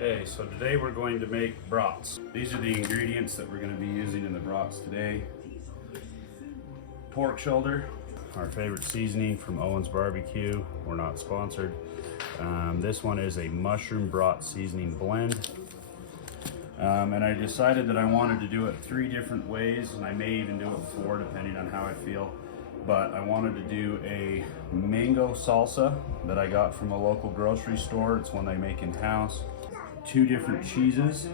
Okay, so today we're going to make brats. These are the ingredients that we're going to be using in the brats today. Pork shoulder, our favorite seasoning from Owen's Barbecue. We're not sponsored. This one is a mushroom brat seasoning blend. And I decided that I wanted to do it 3 different ways, and I may even do it 4 depending on how I feel. But I wanted to do a mango salsa that I got from a local grocery store. It's one they make in-house. 2 different cheeses.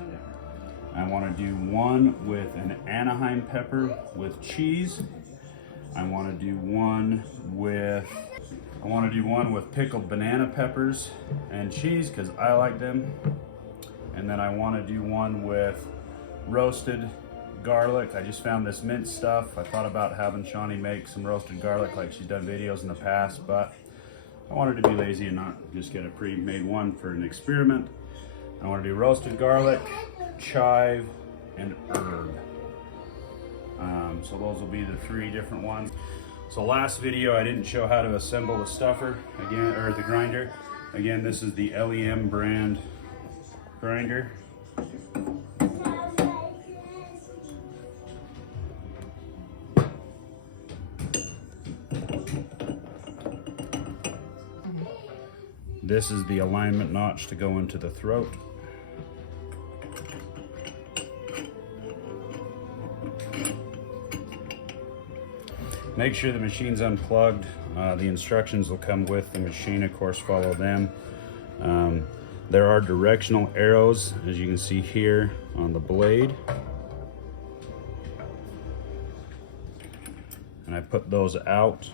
I want to do one with an Anaheim pepper with cheese. I want to do one with pickled banana peppers and cheese because I like them. And then I want to do one with roasted garlic. I just found this minced stuff. I thought about having Shawnee make some roasted garlic like she's done videos in the past, but I wanted to be lazy and not just get a pre-made one for an experiment. I want to do roasted garlic, chive, and herb. So those will be the 3 different ones. So last video I didn't show how to assemble the stuffer again, or the grinder. Again, this is the LEM brand grinder. This is the alignment notch to go into the throat. Make sure the machine's unplugged. The instructions will come with the machine, of course, follow them. There are directional arrows, as you can see here on the blade. And I put those out.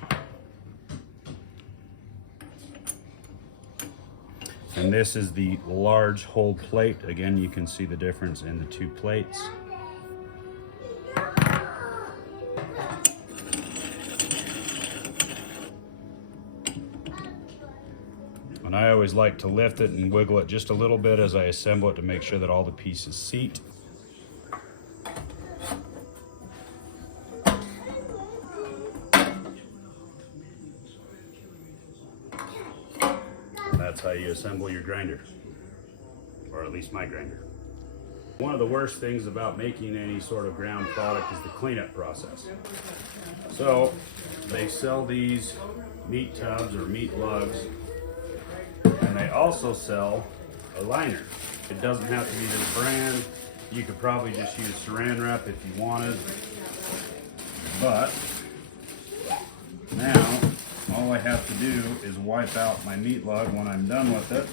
And this is the large hole plate. Again, you can see the difference in the 2 plates. And I always like to lift it and wiggle it just a little bit as I assemble it to make sure that all the pieces seat. That's how you assemble your grinder, or at least my grinder. One of the worst things about making any sort of ground product is the cleanup process. So they sell these meat tubs or meat lugs, and they also sell a liner. It doesn't have to be this brand. You could probably just use saran wrap if you wanted. But now all I have to do is wipe out my meat lug when I'm done with it,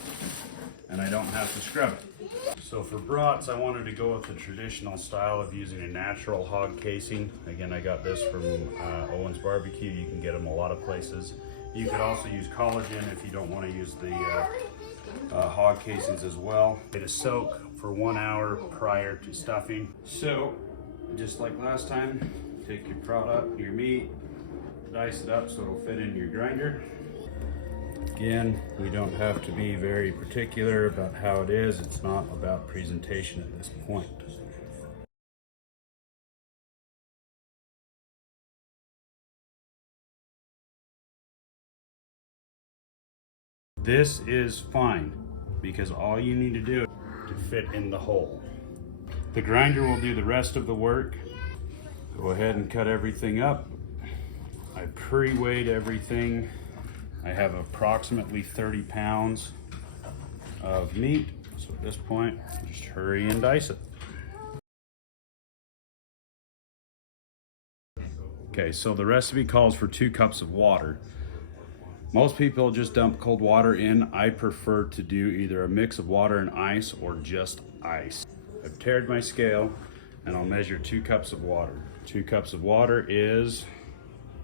and I don't have to scrub it. So for brats, I wanted to go with the traditional style of using a natural hog casing. Again, I got this from Owen's Barbecue. You can get them a lot of places. You could also use collagen if you don't want to use the hog casings as well. Get a soak for 1 hour prior to stuffing. So, just like last time, take your product, your meat, dice it up so it'll fit in your grinder. Again, we don't have to be very particular about how it is. It's not about presentation at this point. This is fine because all you need to do is to fit in the hole. The grinder will do the rest of the work. Go ahead and cut everything up. I pre-weighed everything. I have approximately 30 pounds of meat. So at this point, just hurry and dice it. Okay, so the recipe calls for 2 cups of water. Most people just dump cold water in. I prefer to do either a mix of water and ice or just ice. I've tared my scale and I'll measure 2 cups of water. 2 cups of water is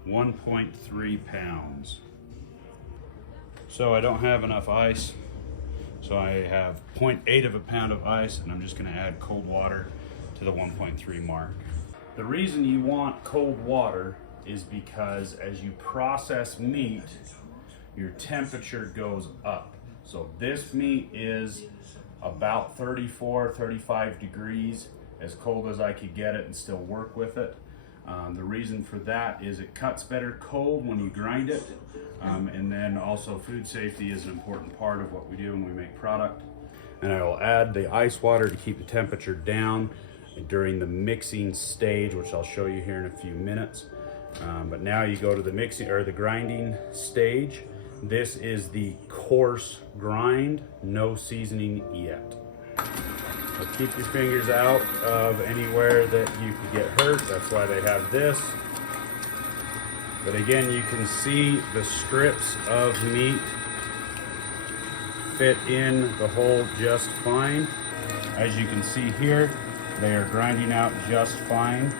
1.3 pounds. So I don't have enough ice. So I have 0.8 of a pound of ice, and I'm just gonna add cold water to the 1.3 mark. The reason you want cold water is because as you process meat, your temperature goes up. So this meat is about 34, 35 degrees, as cold as I could get it and still work with it. The reason for that is it cuts better cold when you grind it. And then also food safety is an important part of what we do when we make product. And I will add the ice water to keep the temperature down during the mixing stage, which I'll show you here in a few minutes. But now you go to the mixing or the grinding stage. This is the coarse grind, no seasoning yet. So keep your fingers out of anywhere that you could get hurt. That's why they have this. But again, you can see the strips of meat fit in the hole just fine. As you can see here, they are grinding out just fine.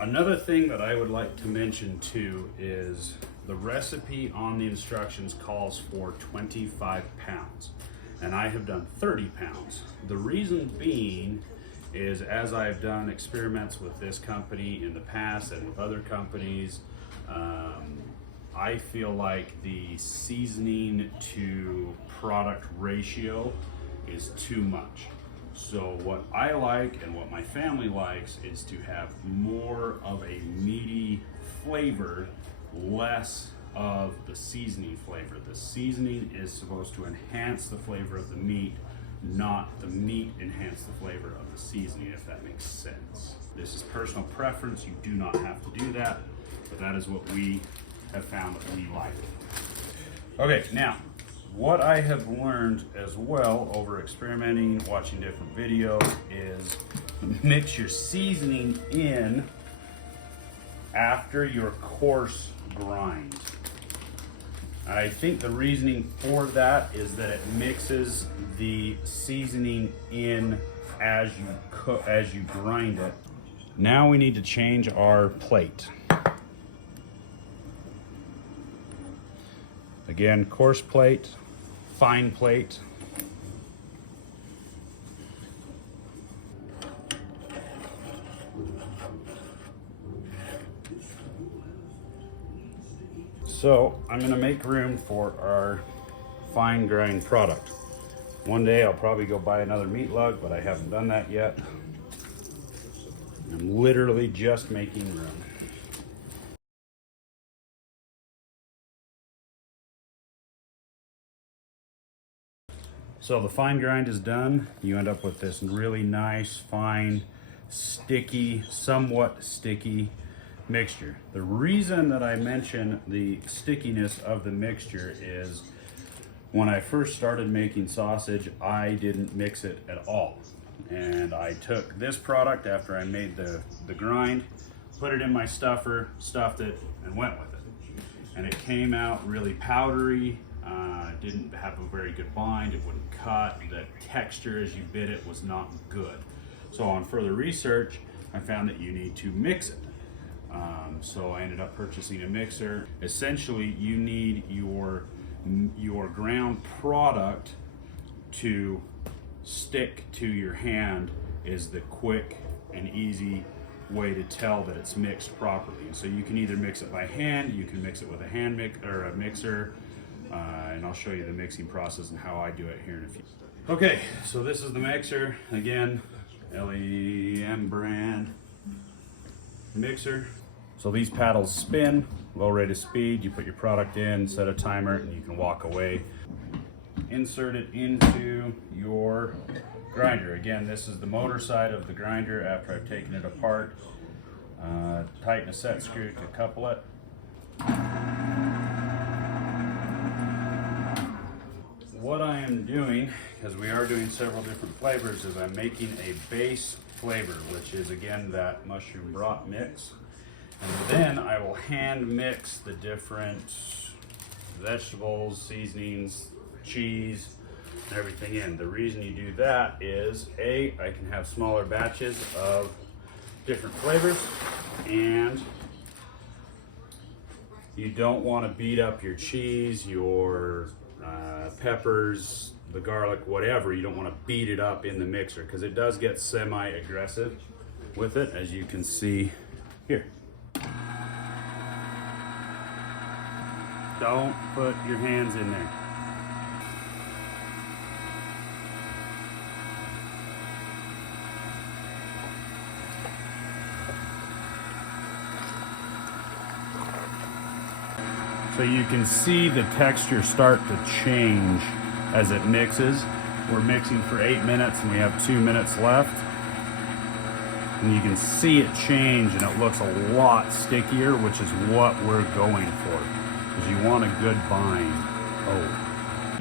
Another thing that I would like to mention too is the recipe on the instructions calls for 25 pounds, and I have done 30 pounds. The reason being is, as I've done experiments with this company in the past and with other companies, I feel like the seasoning to product ratio is too much. So what I like and what my family likes is to have more of a meaty flavor, less of the seasoning flavor. The seasoning is supposed to enhance the flavor of the meat, not the meat enhance the flavor of the seasoning, if that makes sense. This is personal preference. You do not have to do that, but that is what we have found that we like. Okay, now, what I have learned as well over experimenting, watching different videos, is mix your seasoning in after your coarse grind. I think the reasoning for that is that it mixes the seasoning in as you grind it. Now we need to change our plate. Again, coarse plate, fine plate. So I'm gonna make room for our fine grind product. One day I'll probably go buy another meat lug, but I haven't done that yet. I'm literally just making room. So the fine grind is done. You end up with this really nice, fine, sticky, somewhat sticky mixture. The reason that I mention the stickiness of the mixture is when I first started making sausage, I didn't mix it at all. And I took this product after I made the grind, put it in my stuffer, stuffed it, and went with it. And it came out really powdery. Didn't have a very good bind, it wouldn't cut, the texture as you bit it was not good. So on further research, I found that you need to mix it. So I ended up purchasing a mixer. Essentially, you need your ground product to stick to your hand is the quick and easy way to tell that it's mixed properly. And so you can either mix it by hand, you can mix it with a mixer, and I'll show you the mixing process and how I do it here in a few. Okay, so this is the mixer. Again, LEM brand mixer. So these paddles spin, low rate of speed. You put your product in, set a timer, and you can walk away. Insert it into your grinder. Again, this is the motor side of the grinder after I've taken it apart. Tighten a set screw to couple it. What I am doing, because we are doing several different flavors, is I'm making a base flavor, which is again that mushroom brat mix. And then I will hand mix the different vegetables, seasonings, cheese, and everything in. The reason you do that is I can have smaller batches of different flavors, and you don't want to beat up your cheese, your peppers, the garlic, whatever. You don't want to beat it up in the mixer because it does get semi-aggressive with it, as you can see here. Don't put your hands in there. So you can see the texture start to change as it mixes. We're mixing for 8 minutes and we have 2 minutes left. And you can see it change and it looks a lot stickier, which is what we're going for, because you want a good bind. Oh.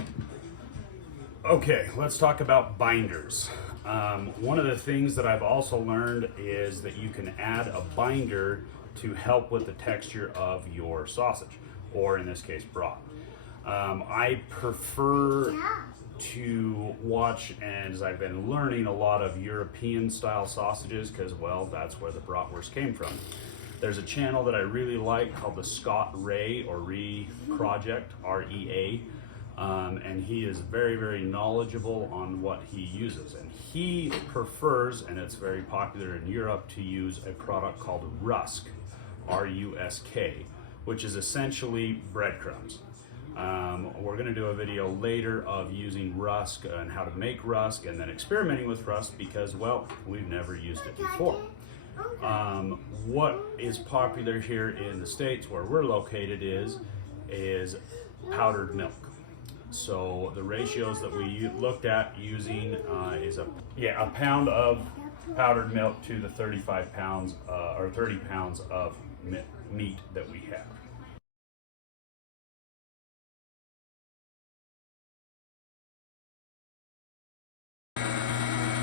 Okay, let's talk about binders. One of the things that I've also learned is that you can add a binder to help with the texture of your sausage, or in this case, brat. I prefer to watch, and as I've been learning, a lot of European style sausages, because, well, that's where the bratwurst came from. There's a channel that I really like called the Scott Ray or Ree Project, R-E-A. And he is very, very knowledgeable on what he uses. And he prefers, and it's very popular in Europe, to use a product called rusk, R-U-S-K, which is essentially breadcrumbs. We're going to do a video later of using rusk and how to make rusk, and then experimenting with rusk because, well, we've never used it before. What is popular here in the States where we're located is powdered milk. So the ratios that we looked at using is a pound of powdered milk to the 35 pounds or 30 pounds of meat that we have.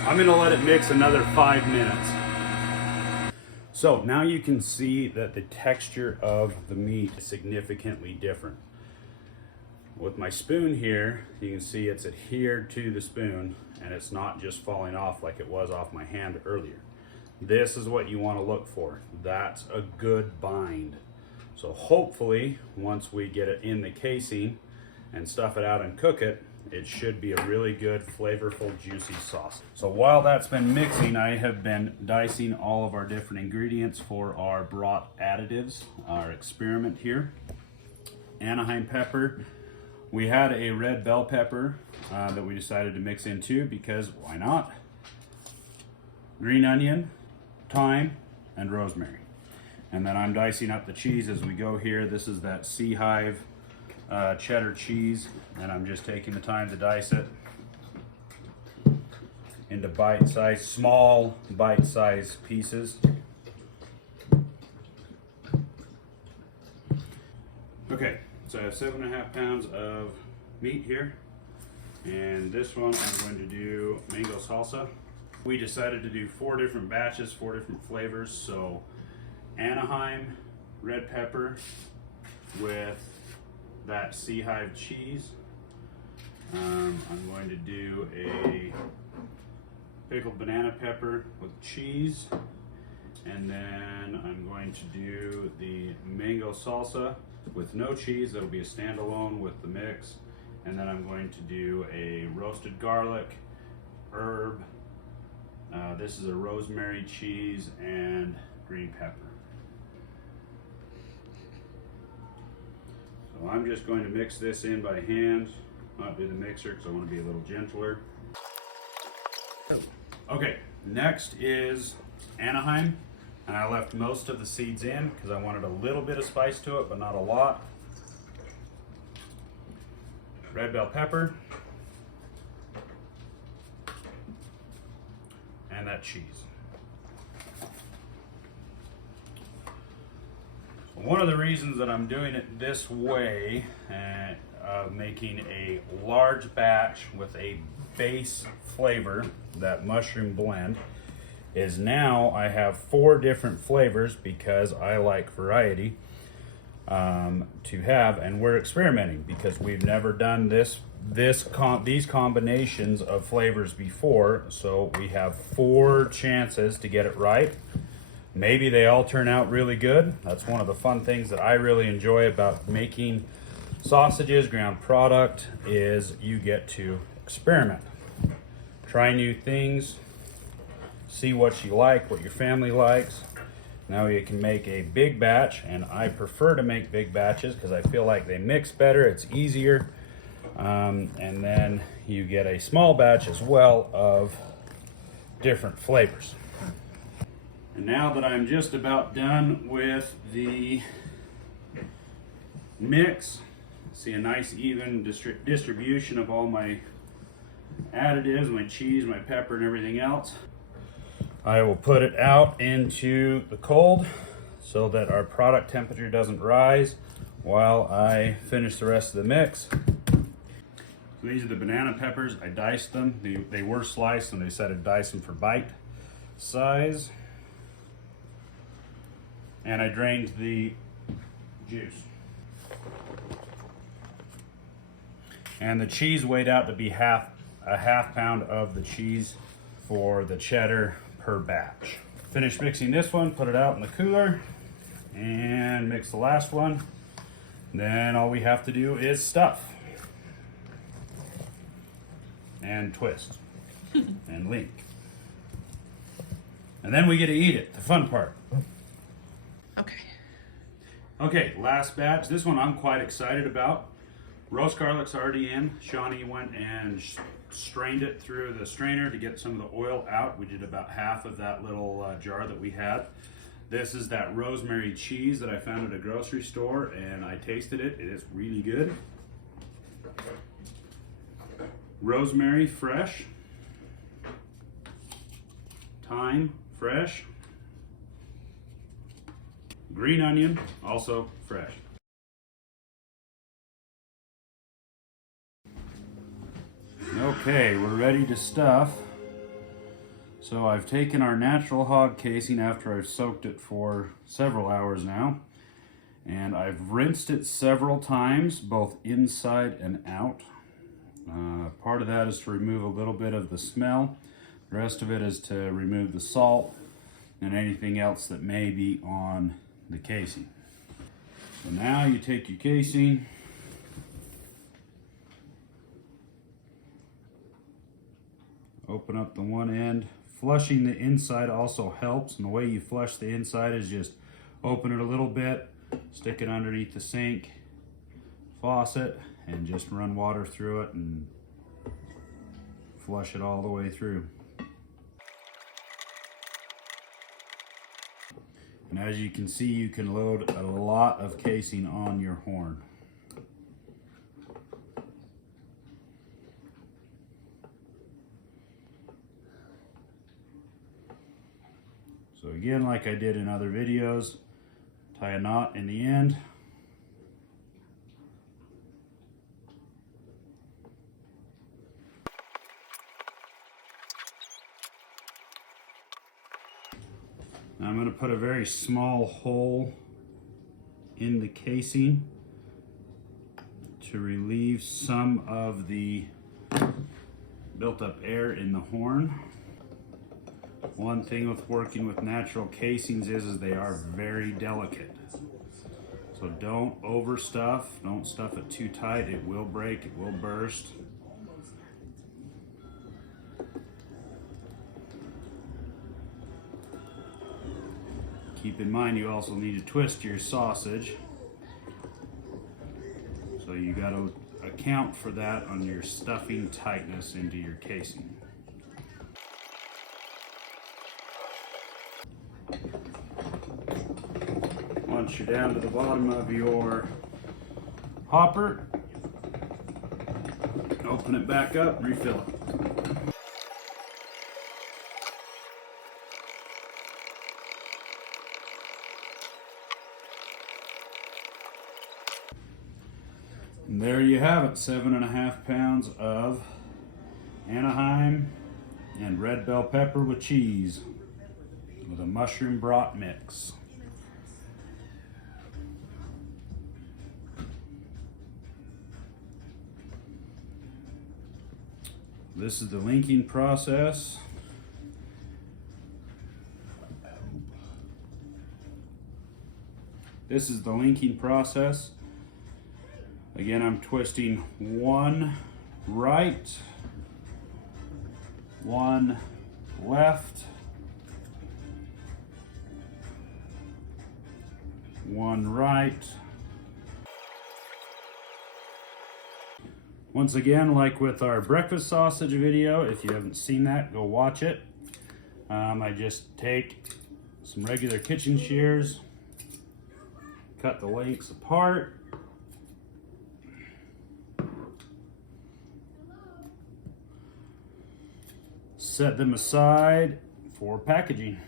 I'm going to let it mix another 5 minutes. So now you can see that the texture of the meat is significantly different. With my spoon here, you can see it's adhered to the spoon and it's not just falling off like it was off my hand earlier. This is what you want to look for. That's a good bind. So hopefully, once we get it in the casing and stuff it out and cook it, it should be a really good, flavorful, juicy sauce. So while that's been mixing, I have been dicing all of our different ingredients for our brat additives, our experiment here. Anaheim pepper. We had a red bell pepper that we decided to mix in too, because why not? Green onion, thyme, and rosemary. And then I'm dicing up the cheese as we go here. This is that Sea Hive cheddar cheese, and I'm just taking the time to dice it into bite-sized, small bite-sized pieces. Okay, so I have 7.5 pounds of meat here, and this one I'm going to do mango salsa. We decided to do 4 different batches, 4 different flavors. So Anaheim red pepper with that Sea Hive cheese. I'm going to do a pickled banana pepper with cheese, and then I'm going to do the mango salsa with no cheese. That'll be a standalone with the mix. And then I'm going to do a roasted garlic, herb. This is a rosemary cheese and green pepper. So I'm just going to mix this in by hand, not do the mixer because I want to be a little gentler. Okay, next is Anaheim, and I left most of the seeds in because I wanted a little bit of spice to it, but not a lot. Red bell pepper, and that cheese. One of the reasons that I'm doing it this way, making a large batch with a base flavor, that mushroom blend, is now I have 4 different flavors because I like variety to have, and we're experimenting because we've never done these combinations of flavors before. So we have 4 chances to get it right. Maybe they all turn out really good. That's one of the fun things that I really enjoy about making sausages, ground product, is you get to experiment. Try new things, see what you like, what your family likes. Now you can make a big batch, and I prefer to make big batches because I feel like they mix better, it's easier. And then you get a small batch as well of different flavors. And now that I'm just about done with the mix. See a nice even distribution of all my additives, my cheese, my pepper, and everything else. I will put it out into the cold so that our product temperature doesn't rise while I finish the rest of the mix. So these are the banana peppers. I diced them. They were sliced and they said I'd dice them for bite size. And I drained the juice. And the cheese weighed out to be a half pound of the cheese for the cheddar per batch. Finish mixing this one, put it out in the cooler, and mix the last one. Then all we have to do is stuff and twist and link. And then we get to eat it, the fun part. Okay, last batch. This one I'm quite excited about. Roast garlic's already in. Shawnee went and strained it through the strainer to get some of the oil out. We did about half of that little jar that we had. This is that rosemary cheese that I found at a grocery store, and I tasted it. It is really good. Rosemary, fresh. Thyme, fresh. Green onion, also fresh. Okay, we're ready to stuff. So I've taken our natural hog casing after I've soaked it for several hours now, and I've rinsed it several times, both inside and out. Part of that is to remove a little bit of the smell. The rest of it is to remove the salt and anything else that may be on the casing. So now you take your casing, open up the one end. Flushing the inside also helps, and the way you flush the inside is just open it a little bit, stick it underneath the sink faucet, and just run water through it and flush it all the way through. And as you can see, you can load a lot of casing on your horn. So again, like I did in other videos, tie a knot in the end. Now I'm going to put a very small hole in the casing to relieve some of the built up air in the horn. One thing with working with natural casings is they are very delicate. So don't overstuff, don't stuff it too tight. It will break, it will burst. Keep in mind you also need to twist your sausage. So you got to account for that on your stuffing tightness into your casing. Once you're down to the bottom of your hopper, open it back up, refill it. And there you have it, 7.5 pounds of Anaheim and red bell pepper with cheese with a mushroom brat mix. This is the linking process. This is the linking process. Again, I'm twisting one right, one left, one right. Once again, like with our breakfast sausage video, if you haven't seen that, go watch it. I just take some regular kitchen shears, cut the lengths apart, set them aside for packaging.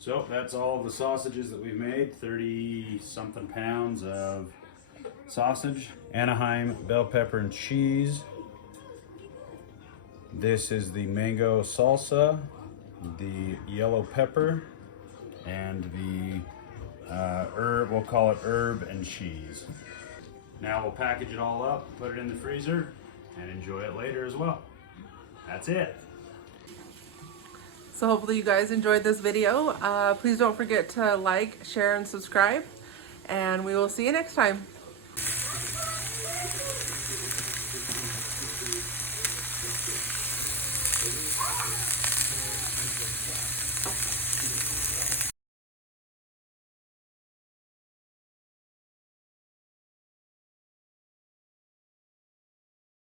So that's all the sausages that we've made, 30 something pounds of sausage. Anaheim bell pepper and cheese. This is the mango salsa, the yellow pepper, and the herb, we'll call it herb and cheese. Now we'll package it all up, put it in the freezer, and enjoy it later as well. That's it. So hopefully you guys enjoyed this video. Please don't forget to like, share, and subscribe. And we will see you next time.